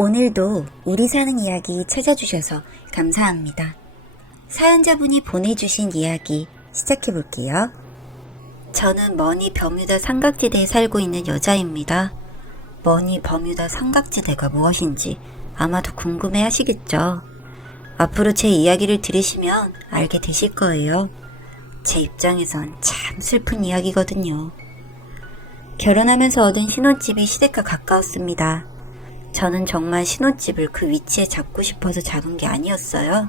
오늘도 우리 사는 이야기 찾아주셔서 감사합니다. 사연자분이 보내주신 이야기 시작해볼게요. 저는 머니 버뮤다 삼각지대에 살고 있는 여자입니다. 머니 버뮤다 삼각지대가 무엇인지 아마도 궁금해 하시겠죠? 앞으로 제 이야기를 들으시면 알게 되실 거예요. 제 입장에선 참 슬픈 이야기거든요. 결혼하면서 얻은 신혼집이 시댁과 가까웠습니다. 저는 정말 신혼집을 그 위치에 잡고 싶어서 잡은 게 아니었어요.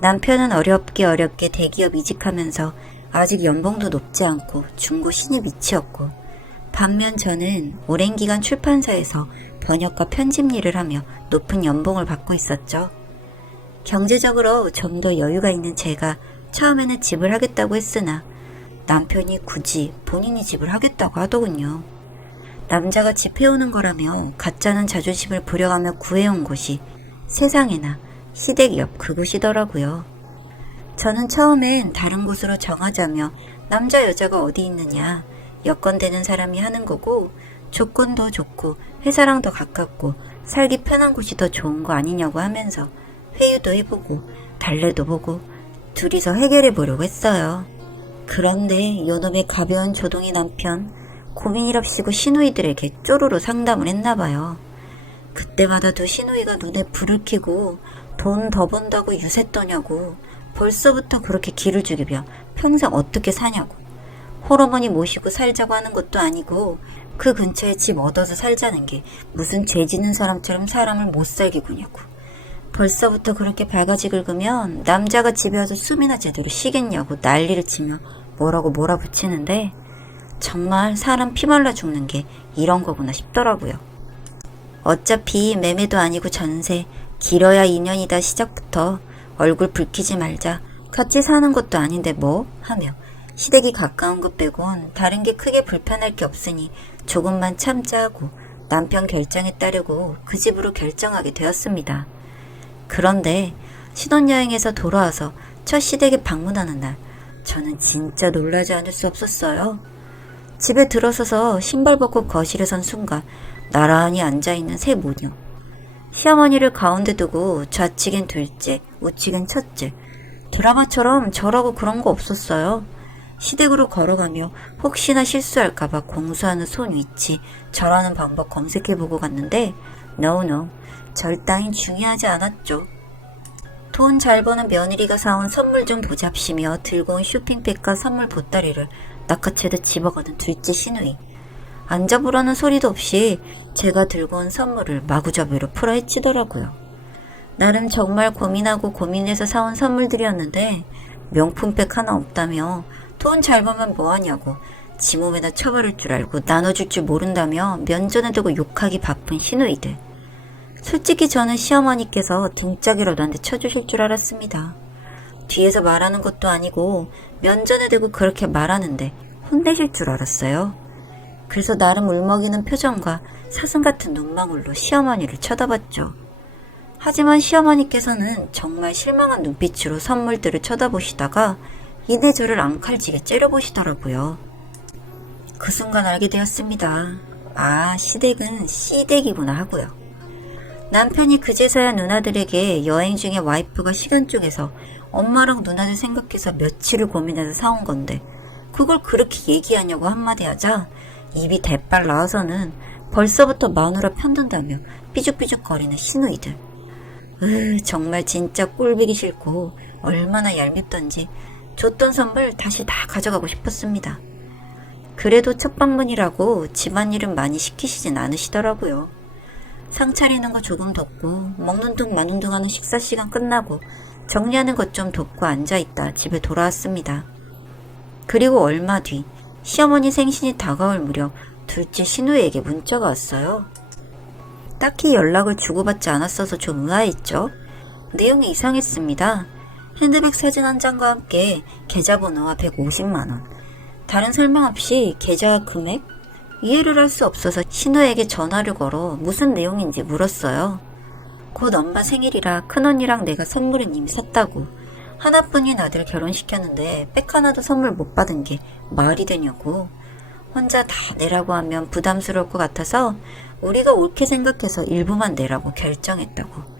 남편은 어렵게 대기업 이직하면서 아직 연봉도 높지 않고 중고 신입 위치였고, 반면 저는 오랜 기간 출판사에서 번역과 편집 일을 하며 높은 연봉을 받고 있었죠. 경제적으로 좀 더 여유가 있는 제가 처음에는 집을 하겠다고 했으나 남편이 굳이 본인이 집을 하겠다고 하더군요. 남자가 집 해오는 거라며 가짜는 자존심을 부려가며 구해온 곳이 세상에나 시댁 옆 그곳이더라고요. 저는 처음엔 다른 곳으로 정하자며 남자 여자가 어디 있느냐, 여건 되는 사람이 하는 거고 조건도 좋고 회사랑 더 가깝고 살기 편한 곳이 더 좋은 거 아니냐고 하면서 회유도 해보고 달래도 보고 둘이서 해결해 보려고 했어요. 그런데 요놈의 가벼운 조동이 남편 고민이랍시고 시누이들에게 쪼르르 상담을 했나봐요. 그때마다 두 시누이가 눈에 불을 켜고 돈 더 번다고 유세 떠냐고, 벌써부터 그렇게 기를 죽이며 평생 어떻게 사냐고, 홀어머니 모시고 살자고 하는 것도 아니고 그 근처에 집 얻어서 살자는 게 무슨 죄 지는 사람처럼 사람을 못 살게 구냐고, 벌써부터 그렇게 발가지 긁으면 남자가 집에 와서 숨이나 제대로 쉬겠냐고 난리를 치며 뭐라고 몰아붙이는데, 정말 사람 피말라 죽는 게 이런 거구나 싶더라고요. 어차피 매매도 아니고 전세, 길어야 2년이다 시작부터 얼굴 붉히지 말자, 같이 사는 것도 아닌데 뭐? 하며 시댁이 가까운 것 빼곤 다른 게 크게 불편할 게 없으니 조금만 참자 하고 남편 결정에 따르고 그 집으로 결정하게 되었습니다. 그런데 신혼여행에서 돌아와서 첫 시댁에 방문하는 날, 저는 진짜 놀라지 않을 수 없었어요. 집에 들어서서 신발 벗고 거실에 선 순간 나란히 앉아있는 세 모녀. 시어머니를 가운데 두고 좌측엔 둘째, 우측엔 첫째. 드라마처럼 저라고 그런 거 없었어요. 시댁으로 걸어가며 혹시나 실수할까봐 공수하는 손 위치, 절하는 방법 검색해보고 갔는데 No, 절 따윈 중요하지 않았죠. 돈 잘 버는 며느리가 사온 선물 좀 보잡시며 들고 온 쇼핑백과 선물 보따리를 낚아채듯 집어가는 둘째 시누이. 앉아보라는 소리도 없이 제가 들고 온 선물을 마구잡이로 풀어헤치더라고요. 나름 정말 고민하고 고민해서 사온 선물들이었는데 명품백 하나 없다며, 돈 잘 벌면 뭐하냐고, 지 몸에다 처바를 줄 알고 나눠줄 줄 모른다며 면전에 두고 욕하기 바쁜 시누이들. 솔직히 저는 시어머니께서 등짝이라도 한 대 쳐주실 줄 알았습니다. 뒤에서 말하는 것도 아니고 면전에 대고 그렇게 말하는데 혼내실 줄 알았어요. 그래서 나름 울먹이는 표정과 사슴 같은 눈망울로 시어머니를 쳐다봤죠. 하지만 시어머니께서는 정말 실망한 눈빛으로 선물들을 쳐다보시다가 이내 저를 앙칼지게 째려보시더라고요. 그 순간 알게 되었습니다. 아, 시댁은 씨댁이구나 하고요. 남편이 그제서야 누나들에게 여행 중에 와이프가 시간 쪼개서 엄마랑 누나들 생각해서 며칠을 고민해서 사온 건데 그걸 그렇게 얘기하냐고 한마디 하자 입이 대빨 나와서는 벌써부터 마누라 편든다며 삐죽삐죽거리는 시누이들. 정말 진짜 꼴보기 싫고 얼마나 얄밉던지 줬던 선물 다시 다 가져가고 싶었습니다. 그래도 첫 방문이라고 집안일은 많이 시키시진 않으시더라고요. 상 차리는 거 조금 돕고 먹는 둥 마는 둥 하는 식사 시간 끝나고 정리하는 것 좀 돕고 앉아있다 집에 돌아왔습니다. 그리고 얼마 뒤 시어머니 생신이 다가올 무렵 둘째 시누이에게 문자가 왔어요. 딱히 연락을 주고받지 않았어서 좀 의아했죠. 내용이 이상했습니다. 핸드백 사진 한 장과 함께 계좌번호와 150만원. 다른 설명 없이 계좌와 금액? 이해를 할 수 없어서 신우에게 전화를 걸어 무슨 내용인지 물었어요. 곧 엄마 생일이라 큰언니랑 내가 선물은 이미 샀다고. 하나뿐인 아들 결혼시켰는데 백 하나도 선물 못 받은 게 말이 되냐고. 혼자 다 내라고 하면 부담스러울 것 같아서 우리가 옳게 생각해서 일부만 내라고 결정했다고.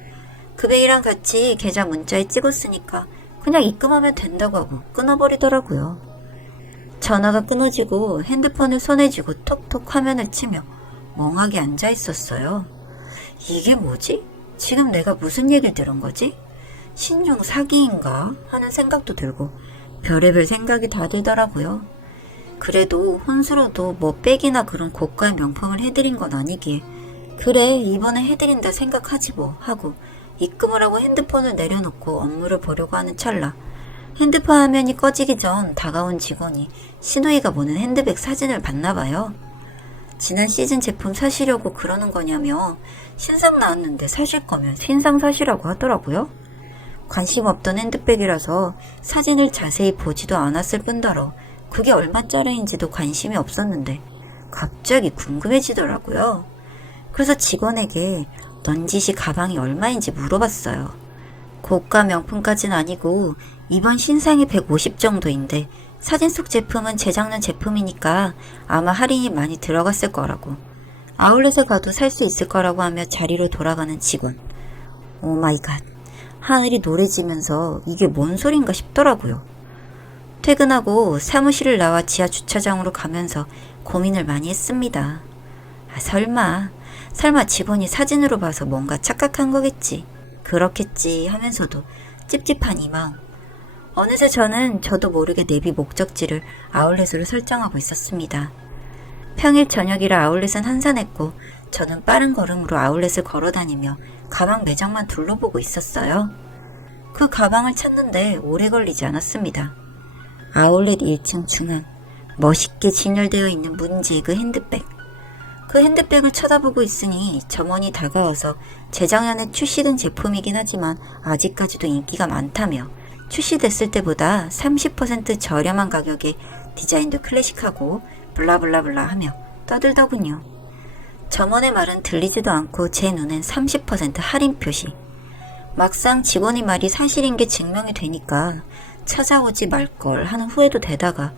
금액이랑 같이 계좌 문자에 찍었으니까 그냥 입금하면 된다고 하고 끊어버리더라고요. 전화가 끊어지고 핸드폰을 손에 쥐고 톡톡 화면을 치며 멍하게 앉아 있었어요. 이게 뭐지? 지금 내가 무슨 얘기를 들은 거지? 신용 사기인가? 하는 생각도 들고 별의별 생각이 다 들더라고요. 그래도 혼수로도 뭐 백이나 그런 고가의 명품을 해드린 건 아니기에 그래 이번에 해드린다 생각하지 뭐 하고 입금을 하고 핸드폰을 내려놓고 업무를 보려고 하는 찰나 핸드폰 화면이 꺼지기 전 다가온 직원이 신우이가 보는 핸드백 사진을 봤나봐요. 지난 시즌 제품 사시려고 그러는 거냐며 신상 나왔는데 사실 거면 신상 사시라고 하더라고요. 관심 없던 핸드백이라서 사진을 자세히 보지도 않았을 뿐더러 그게 얼마짜리인지도 관심이 없었는데 갑자기 궁금해지더라고요. 그래서 직원에게 넌지시 가방이 얼마인지 물어봤어요. 고가 명품까지는 아니고 이번 신상이 150 정도인데 사진 속 제품은 재작년 제품이니까 아마 할인이 많이 들어갔을 거라고. 아울렛에 가도 살 수 있을 거라고 하며 자리로 돌아가는 직원. 오 마이 갓. 하늘이 노래지면서 이게 뭔 소린가 싶더라고요. 퇴근하고 사무실을 나와 지하 주차장으로 가면서 고민을 많이 했습니다. 설마 직원이 사진으로 봐서 뭔가 착각한 거겠지. 그렇겠지 하면서도 찝찝한 이 마음. 어느새 저도 모르게 내비 목적지를 아울렛으로 설정하고 있었습니다. 평일 저녁이라 아울렛은 한산했고 저는 빠른 걸음으로 아울렛을 걸어다니며 가방 매장만 둘러보고 있었어요. 그 가방을 찾는데 오래 걸리지 않았습니다. 아울렛 1층 중앙, 멋있게 진열되어 있는 문지의 그 핸드백. 그 핸드백을 쳐다보고 있으니 점원이 다가와서 재작년에 출시된 제품이긴 하지만 아직까지도 인기가 많다며 출시됐을 때보다 30% 저렴한 가격에 디자인도 클래식하고 블라블라블라 하며 떠들더군요. 점원의 말은 들리지도 않고 제 눈엔 30% 할인 표시. 막상 직원의 말이 사실인 게 증명이 되니까 찾아오지 말걸 하는 후회도 되다가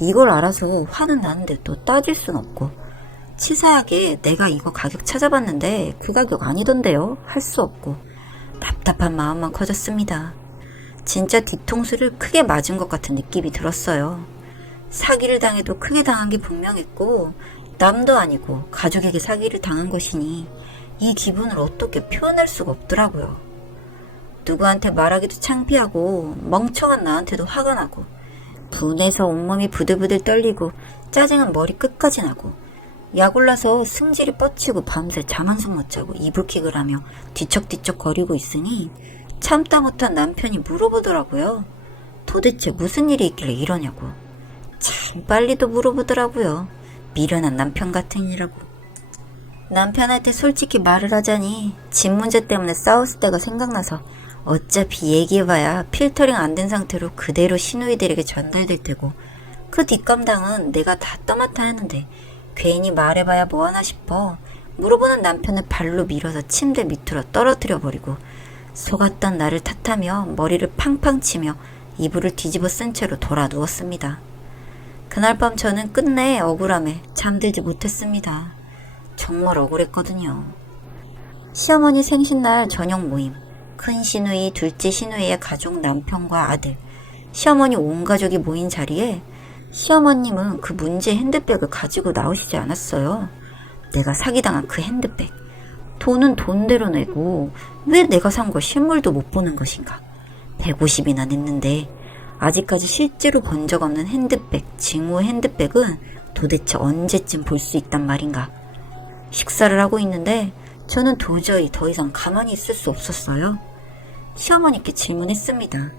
이걸 알아서 화는 나는데 또 따질 순 없고 치사하게 내가 이거 가격 찾아봤는데 그 가격 아니던데요 할 수 없고 답답한 마음만 커졌습니다. 진짜 뒤통수를 크게 맞은 것 같은 느낌이 들었어요. 사기를 당해도 크게 당한 게 분명했고 남도 아니고 가족에게 사기를 당한 것이니 이 기분을 어떻게 표현할 수가 없더라고요. 누구한테 말하기도 창피하고 멍청한 나한테도 화가 나고 분해서 온몸이 부들부들 떨리고 짜증은 머리 끝까지 나고 약 올라서 승질이 뻗치고 밤새 잠 한숨 못 자고 이불킥을 하며 뒤척뒤척 거리고 있으니 참다 못한 남편이 물어보더라고요. 도대체 무슨 일이 있길래 이러냐고. 참 빨리도 물어보더라고요. 미련한 남편 같으니라고. 남편한테 솔직히 말을 하자니 집 문제 때문에 싸웠을 때가 생각나서 어차피 얘기해봐야 필터링 안 된 상태로 그대로 시누이들에게 전달될 테고 그 뒷감당은 내가 다 떠맡아 하는데 괜히 말해봐야 뭐하나 싶어 물어보는 남편을 발로 밀어서 침대 밑으로 떨어뜨려 버리고 속았던 나를 탓하며 머리를 팡팡 치며 이불을 뒤집어 쓴 채로 돌아 누웠습니다. 그날 밤 저는 끝내 억울함에 잠들지 못했습니다. 정말 억울했거든요. 시어머니 생신날 저녁 모임, 큰 시누이, 둘째 시누이의 가족 남편과 아들, 시어머니 온 가족이 모인 자리에 시어머님은 그 문제 핸드백을 가지고 나오시지 않았어요. 내가 사기당한 그 핸드백. 돈은 돈대로 내고 왜 내가 산 거 실물도 못 보는 것인가. 150이나 냈는데 아직까지 실제로 본 적 없는 핸드백, 징후 핸드백은 도대체 언제쯤 볼 수 있단 말인가. 식사를 하고 있는데 저는 도저히 더 이상 가만히 있을 수 없었어요. 시어머니께 질문했습니다.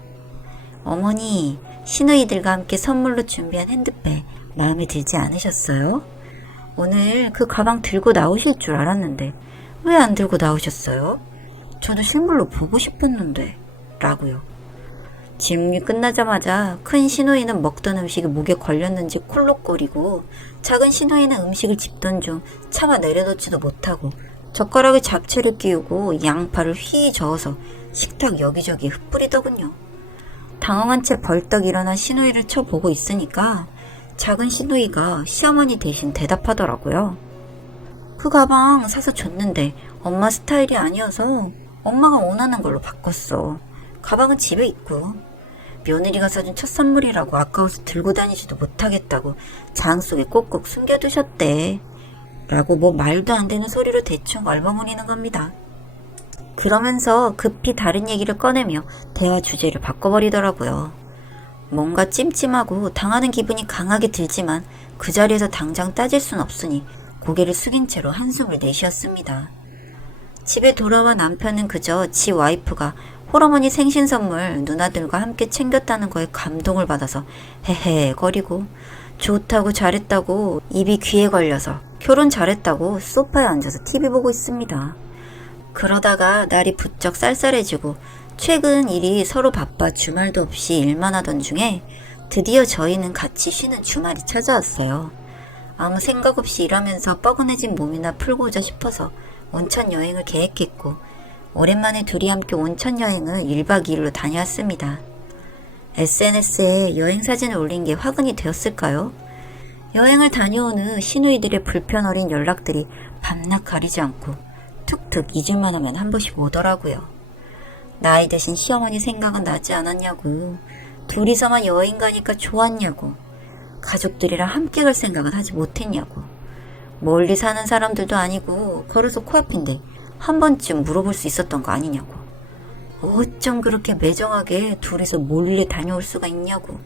어머니, 시누이들과 함께 선물로 준비한 핸드백 마음에 들지 않으셨어요? 오늘 그 가방 들고 나오실 줄 알았는데 왜 안 들고 나오셨어요? 저도 실물로 보고 싶었는데 라고요. 질문이 끝나자마자 큰 시누이는 먹던 음식이 목에 걸렸는지 콜록거리고 작은 시누이는 음식을 집던 중 차마 내려놓지도 못하고 젓가락에 잡채를 끼우고 양파를 휘 저어서 식탁 여기저기 흩뿌리더군요. 당황한 채 벌떡 일어나 시누이를 쳐보고 있으니까 작은 신우이가 시어머니 대신 대답하더라고요. 그 가방 사서 줬는데 엄마 스타일이 아니어서 엄마가 원하는 걸로 바꿨어. 가방은 집에 있고. 며느리가 사준 첫 선물이라고 아까워서 들고 다니지도 못하겠다고 장 속에 꼭꼭 숨겨두셨대. 라고 뭐 말도 안 되는 소리로 대충 얼버무리는 겁니다. 그러면서 급히 다른 얘기를 꺼내며 대화 주제를 바꿔버리더라고요. 뭔가 찜찜하고 당하는 기분이 강하게 들지만 그 자리에서 당장 따질 순 없으니 고개를 숙인 채로 한숨을 내쉬었습니다. 집에 돌아와 남편은 그저 지 와이프가 홀어머니 생신 선물 누나들과 함께 챙겼다는 거에 감동을 받아서 헤헤 거리고 좋다고 잘했다고 입이 귀에 걸려서 결혼 잘했다고 소파에 앉아서 TV 보고 있습니다. 그러다가 날이 부쩍 쌀쌀해지고 최근 일이 서로 바빠 주말도 없이 일만 하던 중에 드디어 저희는 같이 쉬는 주말이 찾아왔어요. 아무 생각 없이 일하면서 뻐근해진 몸이나 풀고자 싶어서 온천 여행을 계획했고 오랜만에 둘이 함께 온천 여행을 1박 2일로 다녀왔습니다. SNS에 여행 사진을 올린 게 화근이 되었을까요? 여행을 다녀온 후 시누이들의 불편 어린 연락들이 밤낮 가리지 않고 툭툭 잊을만 하면 한 번씩 오더라고요. 나이 드신 시어머니 생각은 나지 않았냐고, 둘이서만 여행 가니까 좋았냐고, 가족들이랑 함께 갈 생각은 하지 못했냐고, 멀리 사는 사람들도 아니고 걸어서 코앞인데 한 번쯤 물어볼 수 있었던 거 아니냐고, 어쩜 그렇게 매정하게 둘이서 몰래 다녀올 수가 있냐고.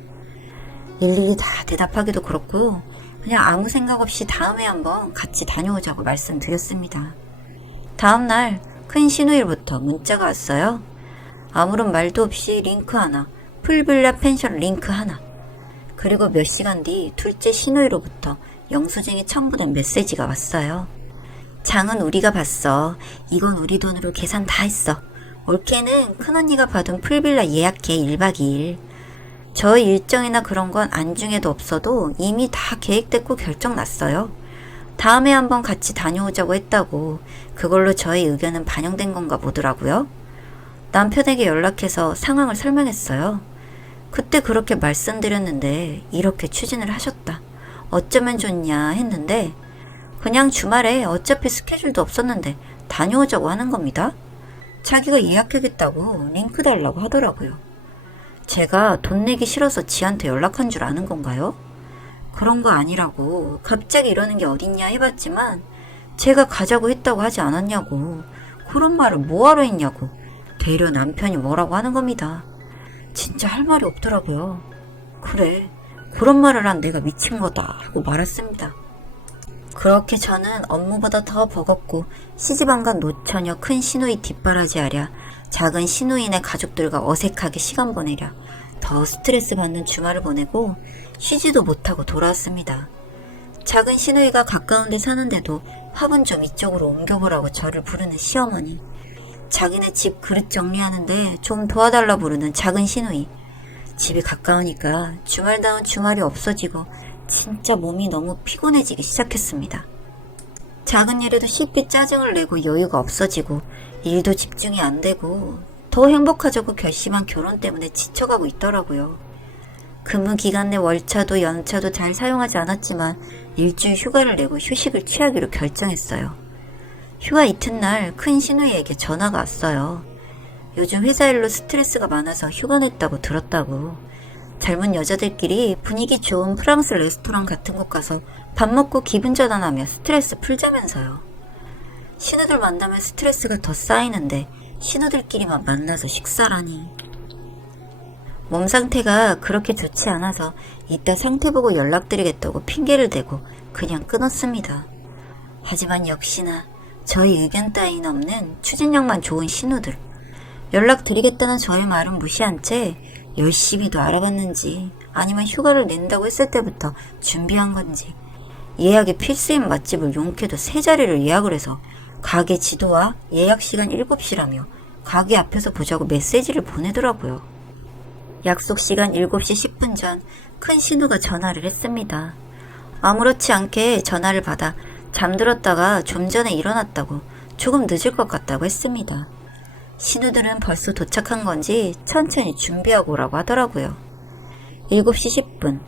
일일이 다 대답하기도 그렇고 그냥 아무 생각 없이 다음에 한번 같이 다녀오자고 말씀드렸습니다. 다음날 큰 시누이로부터 문자가 왔어요. 아무런 말도 없이 링크 하나, 풀빌라 펜션 링크 하나, 그리고 몇 시간 뒤 둘째 시누이로부터 영수증이 첨부된 메시지가 왔어요. 장은 우리가 봤어. 이건 우리 돈으로 계산 다 했어. 올케는 큰언니가 받은 풀빌라 예약해 1박 2일. 저희 일정이나 그런 건 안중에도 없어도 이미 다 계획됐고 결정났어요. 다음에 한번 같이 다녀오자고 했다고. 그걸로 저희 의견은 반영된 건가 보더라고요. 남편에게 연락해서 상황을 설명했어요. 그때 그렇게 말씀드렸는데 이렇게 추진을 하셨다. 어쩌면 좋냐 했는데 그냥 주말에 어차피 스케줄도 없었는데 다녀오자고 하는 겁니다. 자기가 예약하겠다고 링크 달라고 하더라고요. 제가 돈 내기 싫어서 지한테 연락한 줄 아는 건가요? 그런 거 아니라고 갑자기 이러는 게 어딨냐 해봤지만 제가 가자고 했다고 하지 않았냐고, 그런 말을 뭐하러 했냐고 되려 남편이 뭐라고 하는 겁니다. 진짜 할 말이 없더라고요. 그래, 그런 말을 한 내가 미친 거다 하고 말았습니다. 그렇게 저는 업무보다 더 버겁고 시집안간 노처녀 큰 시누이 뒷바라지하랴 작은 시누이네 가족들과 어색하게 시간 보내랴 더 스트레스 받는 주말을 보내고 쉬지도 못하고 돌아왔습니다. 작은 시누이가 가까운 데 사는데도 화분 좀 이쪽으로 옮겨보라고 저를 부르는 시어머니, 자기네 집 그릇 정리하는데 좀 도와달라 부르는 작은 시누이, 집이 가까우니까 주말다운 주말이 없어지고 진짜 몸이 너무 피곤해지기 시작했습니다. 작은 일에도 쉽게 짜증을 내고 여유가 없어지고 일도 집중이 안 되고 더 행복하자고 결심한 결혼 때문에 지쳐가고 있더라고요. 근무 기간 내 월차도 연차도 잘 사용하지 않았지만 일주일 휴가를 내고 휴식을 취하기로 결정했어요. 휴가 이튿날 큰 시누이에게 전화가 왔어요. 요즘 회사 일로 스트레스가 많아서 휴가 냈다고 들었다고. 젊은 여자들끼리 분위기 좋은 프랑스 레스토랑 같은 곳 가서 밥 먹고 기분 전환하며 스트레스 풀자면서요. 신우들 만나면 스트레스가 더 쌓이는데 신우들끼리만 만나서 식사라니. 몸 상태가 그렇게 좋지 않아서 이따 상태 보고 연락드리겠다고 핑계를 대고 그냥 끊었습니다. 하지만 역시나 저희 의견 따윈 없는 추진력만 좋은 신우들. 연락드리겠다는 저의 말은 무시한 채 열심히도 알아봤는지 아니면 휴가를 낸다고 했을 때부터 준비한 건지 예약에 필수인 맛집을 용케도 3자리를 예약을 해서 가게 지도와 예약 시간 7시라며 가게 앞에서 보자고 메시지를 보내더라고요. 약속 시간 7시 10분 전 큰 신우가 전화를 했습니다. 아무렇지 않게 전화를 받아 잠들었다가 좀 전에 일어났다고 조금 늦을 것 같다고 했습니다. 신우들은 벌써 도착한 건지 천천히 준비하고 오라고 하더라고요. 7시 10분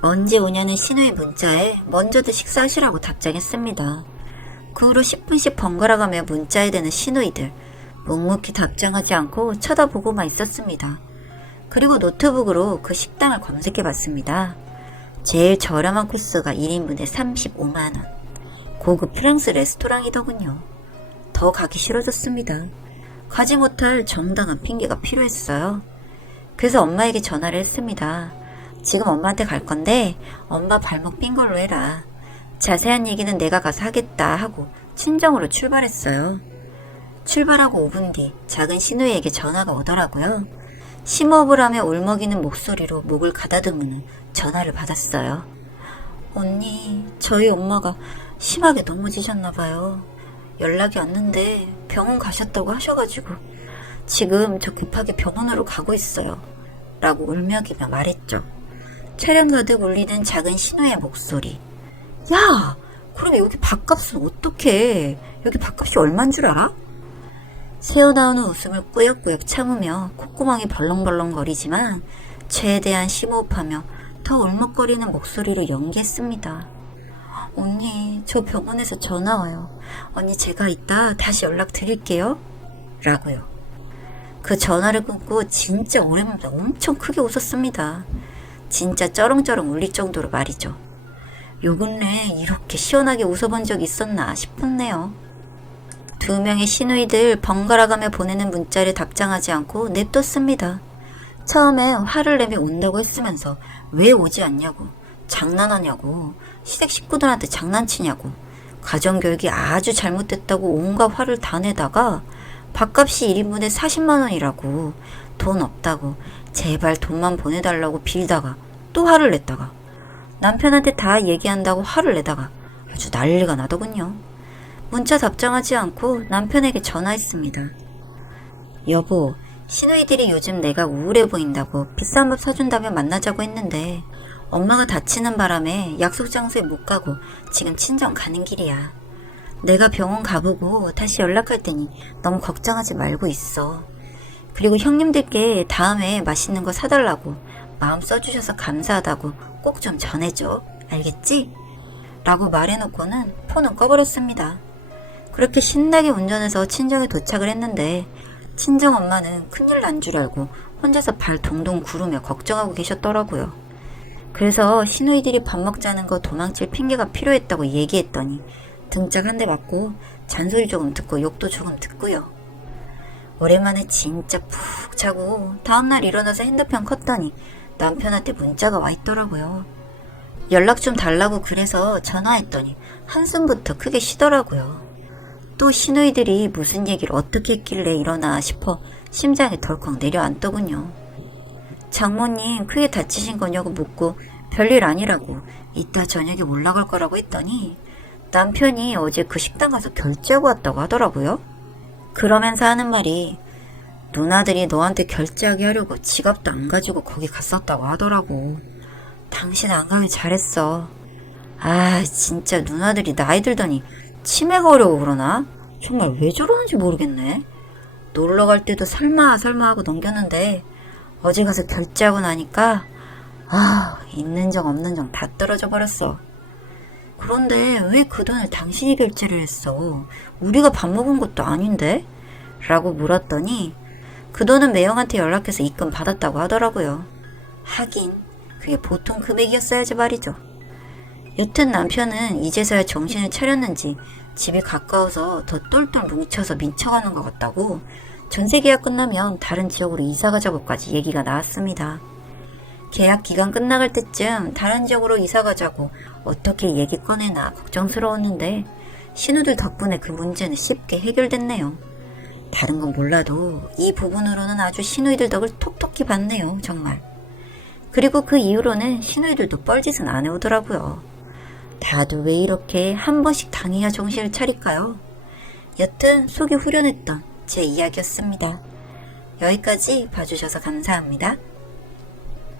언제 오냐는 신우의 문자에 먼저들 식사하시라고 답장했습니다. 그 후로 10분씩 번갈아가며 문자에 대는 신우이들 묵묵히 답장하지 않고 쳐다보고만 있었습니다. 그리고 노트북으로 그 식당을 검색해봤습니다. 제일 저렴한 코스가 1인분에 35만원. 고급 프랑스 레스토랑이더군요. 더 가기 싫어졌습니다. 가지 못할 정당한 핑계가 필요했어요. 그래서 엄마에게 전화를 했습니다. 지금 엄마한테 갈 건데 엄마 발목 삔 걸로 해라. 자세한 얘기는 내가 가서 하겠다 하고 친정으로 출발했어요. 출발하고 5분 뒤 작은 신우에게 전화가 오더라고요. 심호흡을 하며 울먹이는 목소리로 목을 가다듬는 전화를 받았어요. 언니, 저희 엄마가 심하게 넘어지셨나봐요. 연락이 왔는데 병원 가셨다고 하셔가지고 지금 저 급하게 병원으로 가고 있어요. 라고 울먹이며 말했죠. 체력 가득 울리는 작은 신우의 목소리. 야! 그럼 여기 밥값은 어떡해? 여기 밥값이 얼만 줄 알아? 새어나오는 웃음을 꾸역꾸역 참으며 콧구멍이 벌렁벌렁거리지만 최대한 심호흡하며 더 울먹거리는 목소리로 연기했습니다. 언니, 저 병원에서 전화 와요. 언니, 제가 이따 다시 연락드릴게요. 라고요. 그 전화를 끊고 진짜 오랜만에 엄청 크게 웃었습니다. 진짜 쩌렁쩌렁 울릴 정도로 말이죠. 요 근래 이렇게 시원하게 웃어본 적 있었나 싶었네요. 2명의 시누이들 번갈아가며 보내는 문자를 답장하지 않고 냅뒀습니다. 처음에 화를 내며 온다고 했으면서 왜 오지 않냐고, 장난하냐고, 시댁 식구들한테 장난치냐고, 가정교육이 아주 잘못됐다고 온갖 화를 다 내다가 밥값이 1인분에 40만원이라고, 돈 없다고, 제발 돈만 보내달라고 빌다가 또 화를 냈다가 남편한테 다 얘기한다고 화를 내다가 아주 난리가 나더군요. 문자 답장하지 않고 남편에게 전화했습니다. 여보, 시누이들이 요즘 내가 우울해 보인다고 비싼 밥 사준다며 만나자고 했는데 엄마가 다치는 바람에 약속 장소에 못 가고 지금 친정 가는 길이야. 내가 병원 가보고 다시 연락할 테니 너무 걱정하지 말고 있어. 그리고 형님들께 다음에 맛있는 거 사달라고 마음 써주셔서 감사하다고 꼭 좀 전해줘. 알겠지? 라고 말해놓고는 폰은 꺼버렸습니다. 그렇게 신나게 운전해서 친정에 도착을 했는데 친정엄마는 큰일 난 줄 알고 혼자서 발 동동 구르며 걱정하고 계셨더라고요. 그래서 시누이들이 밥 먹자는 거 도망칠 핑계가 필요했다고 얘기했더니 등짝 한 대 맞고 잔소리 조금 듣고 욕도 조금 듣고요. 오랜만에 진짜 푹 자고 다음날 일어나서 핸드폰 컸더니 남편한테 문자가 와 있더라고요. 연락 좀 달라고 그래서 전화했더니 한숨부터 크게 쉬더라고요. 또 시누이들이 무슨 얘기를 어떻게 했길래 이러나 싶어 심장이 덜컥 내려앉더군요. 장모님 크게 다치신 거냐고 묻고 별일 아니라고 이따 저녁에 올라갈 거라고 했더니 남편이 어제 그 식당 가서 결제하고 왔다고 하더라고요. 그러면서 하는 말이 누나들이 너한테 결제하게 하려고 지갑도 안 가지고 거기 갔었다고 하더라고. 당신 안 가길 잘했어. 아, 진짜 누나들이 나이 들더니 치매가 오려고 그러나? 정말 왜 저러는지 모르겠네. 놀러 갈 때도 설마 하고 넘겼는데 어제 가서 결제하고 나니까 있는 정 없는 정 다 떨어져 버렸어. 그런데 왜 그 돈을 당신이 결제를 했어? 우리가 밥 먹은 것도 아닌데? 라고 물었더니 그 돈은 매형한테 연락해서 입금 받았다고 하더라고요. 하긴 그게 보통 금액이었어야지 말이죠. 여튼 남편은 이제서야 정신을 차렸는지 집이 가까워서 더 똘똘 뭉쳐서 미쳐가는 것 같다고 전세계약 끝나면 다른 지역으로 이사가자고까지 얘기가 나왔습니다. 계약 기간 끝나갈 때쯤 다른 지역으로 이사가자고 어떻게 얘기 꺼내나 걱정스러웠는데 신우들 덕분에 그 문제는 쉽게 해결됐네요. 다른 건 몰라도 이 부분으로는 아주 시누이들 덕을 톡톡히 봤네요. 정말. 그리고 그 이후로는 시누이들도 뻘짓은 안 해오더라고요. 다들 왜 이렇게 한 번씩 당해야 정신을 차릴까요? 여튼 속이 후련했던 제 이야기였습니다. 여기까지 봐주셔서 감사합니다.